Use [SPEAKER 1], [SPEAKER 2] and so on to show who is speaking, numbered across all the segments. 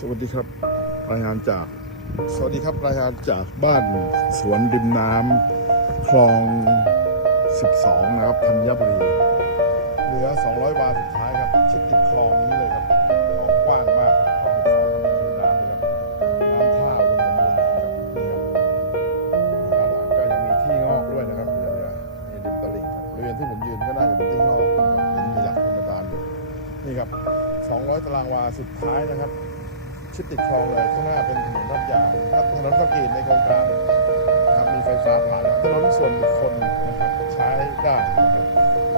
[SPEAKER 1] สวัสดีครับรายงานจาก สวัสดีครับรายงานจากบ้านสวนริมน้ำคลอง 12 นะครับธัญบุรีเหลือ 200 วาสุดท้ายครับ ชิดติดคลองนี้เลยครับคลองกว้างมากคลอง12ริมน้ำเลยครับน้ำท่าอุดมสมบูรณ์ครับนี่ครับด้านหลังก็ยังมีที่งอกด้วยนะครับเรือนี่ริมตลิ่งครับบริเวณที่ผมยืนก็น่าจะเป็นที่งอกครับเห็นมีหลักธรรมดานอยู่นี่ครับ 200 ตารางวาสุดท้ายนะครับ ชิดติดคลองเลยข้างหน้าเป็นถนนราดยางถ้าถนนคอนกรีตในโครงการนะครับมีไฟฟ้าผ่านถนนส่วนบุคคลนะครับใช้ได้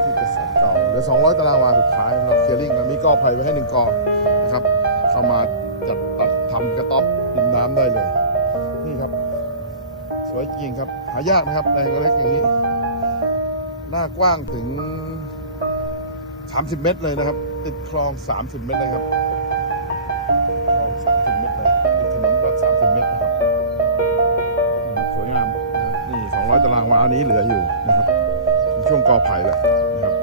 [SPEAKER 1] ที่เป็นสันเก่าเหลือ 200 ตารางวาสุดท้ายเราเคลียร์ลิงแล้วมีกอไผ่ไว้ให้หนึ่งกอนะครับเข้ามาจัดตัดทำกระต๊อบริมน้ำได้เลย นี่ครับ สวยจริงครับ หายากนะครับแรงเล็กอย่างนี้ หน้ากว้างถึง 30 เมตรเลยนะครับ ติดคลอง 30 เมตรเลยครับ ตารางวาอันนี้เหลืออยู่นะครับช่วงกอไผ่แหละนะครับ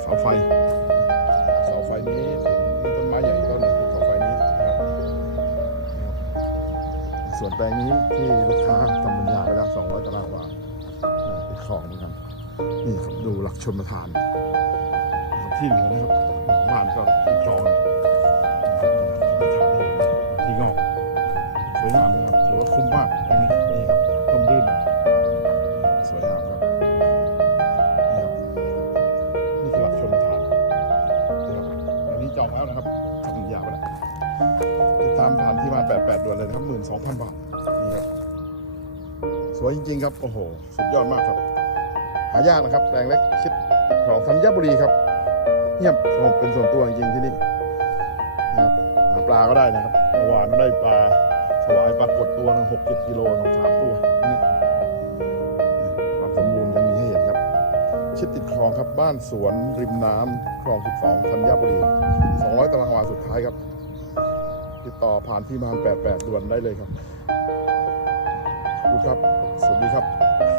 [SPEAKER 1] เสาไฟเสาไฟนี้ถึงมีต้นไม้ใหญ่ต้นหนึ่งเป็นเสาไฟนี้นะครับ ส่วนแปลงนี้ที่ลูกค้าทำสัญญาไปแล้ว200ตารางวาอ่าติดคลองนะครับนี่ครับดูหลักชนประทานนะครับที่เหลือนะครับบ้านก็ติดคลองามผ่านที่มา88ด่วนเลยนะครับ12,000บาทนี่ครับสวยจริง ๆ ครับ โอ้โห สุดยอดมากครับ หายากนะครับแปลงเล็กชิดติดคลองธัญบุรีครับเงียบสงบเป็นส่วนตัวจริงๆที่นี่นะครับหาปลาก็ได้นะครับเมื่อวานได้ปลาสวายปลากดตัวนึงหกเจ็ดกิโลนึงสามตัวนี่ความสมบูรณ์ยังมีให้เห็นครับ ชิดติดคลองครับบ้านสวนริมน้ำคลอง12ธัญบุรี200ตารางวาสุดท้ายครับ ต่อผ่านที่มาน88ด่วนได้เลยครับขอบคุณครับ สวัสดีครับ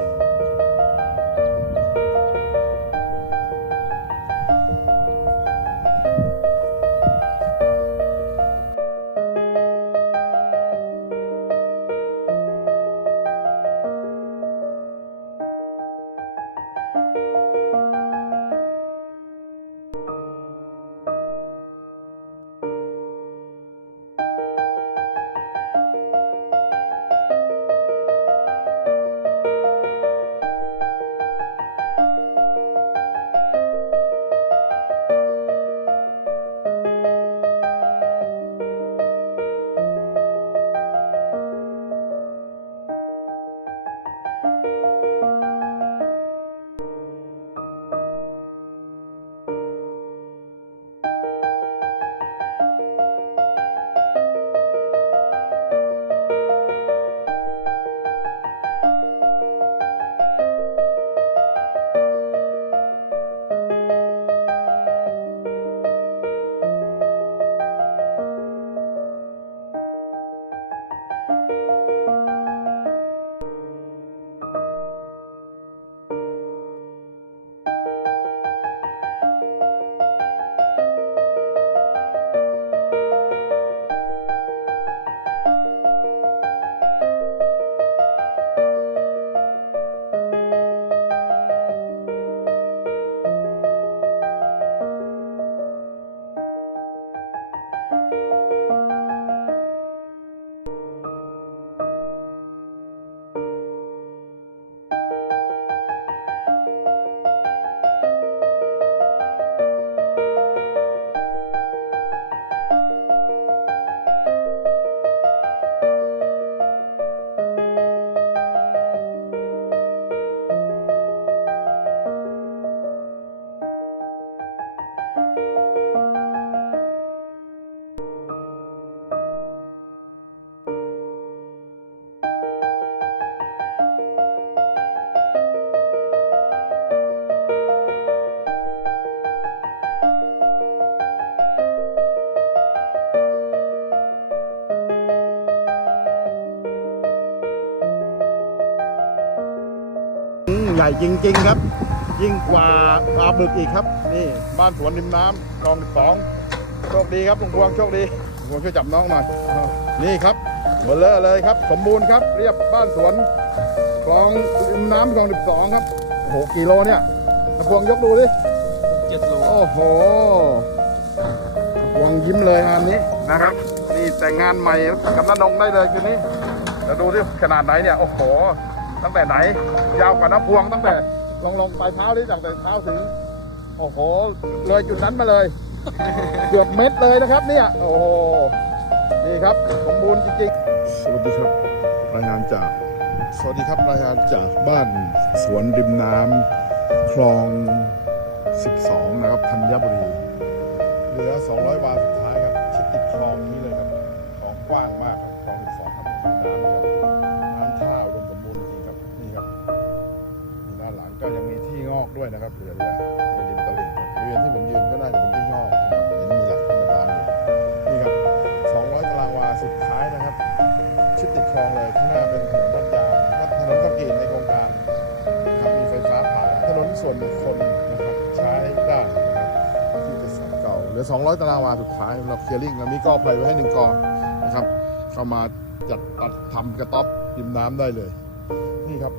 [SPEAKER 1] ใหญ่จริง ๆ ครับ ยิ่งกว่าปลาบึกอีกครับ นี่บ้านสวนริมน้ำคลองสองโชคดีครับลุงพวงโชคดีผมช่วยจับน้องหน่อยอ้าวนี่ครับเบลเลอร์เลยครับ สมบูรณ์ครับ เรียบบ้านสวนคลองริมน้ำคลอง12ครับโอ้โหกิโลเนี่ยตะพวงยกดูดิ
[SPEAKER 2] เจ็ดโล
[SPEAKER 1] โอ้โหตะพวงยิ้มเลยงานนี้นะครับนี่แต่งงานใหม่กับน้านงได้เลยคืนนี้จะดูดิขนาดไหนเนี่ยโอ้โห ตั้งแต่ไหน ยาวกว่าน้าพวงตั้งแต่ลองลองปเท้าดิตั้งแต่เท้าถึง โอ้โห เลยจุดนั้นมาเลย เกือบเม็ดเลยนะครับเนี่ย โอ้โหนี่ครับสมบูรณ์จริงๆ สวัสดีครับรายงานจาก สวัสดีครับรายงานจากบ้านสวนริมน้ำคลอง 12 นะครับธัญบุรี เหลือ 200วาท ด้วยนะครับเหลือเหลือในริมตลิ่งบริเวณที่ผมยืนก็น่าจะเป็นที่งอกนะครับเห็นมีหลักธรรมดานอยู่นี่ครับ 200 ตารางวาสุดท้ายนะครับ ชิดติดคลองเลยข้างหน้าเป็นถนนลาดยางและถนนคอนกรีตในโครงการครับมีไฟฟ้าผ่านถนนส่วนบุคคลนะครับใช้ได้นะที่จะสเก่าเหลือ 200 ตารางวาสุดท้ายเราเคลียร์ลิงแล้วมีกอไผ่ไว้ให้หนึ่งกอนะครับเข้ามาจัดตัดทำกระต๊อบริมน้ำได้เลย นี่ครับ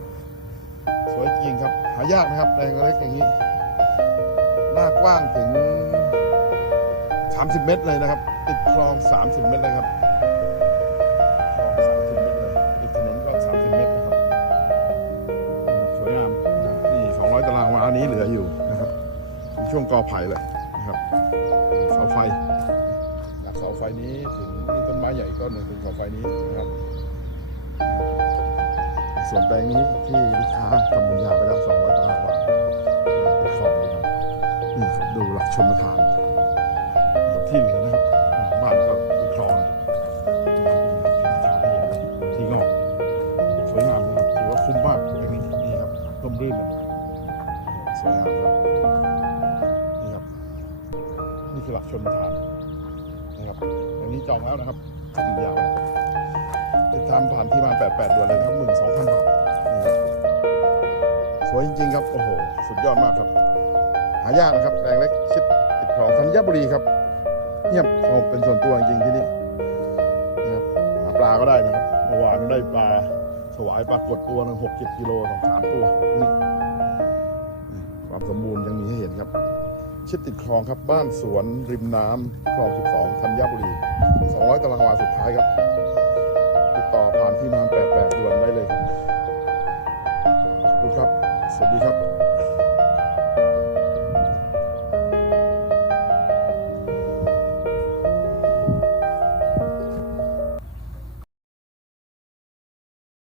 [SPEAKER 1] สวยจริงครับ หายากนะครับแปลงเล็กอย่างนี้ หน้ากว้างถึง 30 เมตรเลยนะครับ ติดคลอง 30 เมตรเลยครับคลอง30เมตรเลยติดถนนก็30เมตรนะครับอืมสวยงามนี่200ตารางวาอันนี้เหลืออยู่นะครับช่วงกอไผ่เลยนะครับ เสาไฟจากเสาไฟนี้ถึงต้นไม้ใหญ่ก็หนึ่งถึงเสาไฟนี้นะครับ ส่วนแปลงนี้ที่ลูกค้าทำบุญญาไปแล้ว200ตารางวาเป็นคลองนะครับนี่ครับดูหลักชนประทานที่เหลือนะครับบ้านก็เป็นคลองที่งอกสวยงามนะครับถือว่าคุ้มมากแปลงนี้นี่ครับร่มรื่นเลยสวยงามครับนี่ครับนี่คือหลักชนประทานนะครับอันนี้จองแล้วนะครับทำบุญญาติดตามผ่านที่มา88ด่วนเลยนะครับ โอ้โห สุดยอดมากครับ หายากนะครับแปลงเล็กชิดติดคลองธัญบุรีครับ เงียบสงบเป็นส่วนตัวจริงที่นี่นะครับหาปลาก็ได้นะครับเมื่อวานได้ปลาสวายปลากดตัวหนึ่งหกเจ็ดกิโลสองสามตัวนี่นี่ความสมบูรณ์ยังมีให้เห็นครับ ชิดติดคลองครับบ้านสวนริมน้ำคลอง 12ธัญบุรี 200ตารางวาสุดท้ายครับ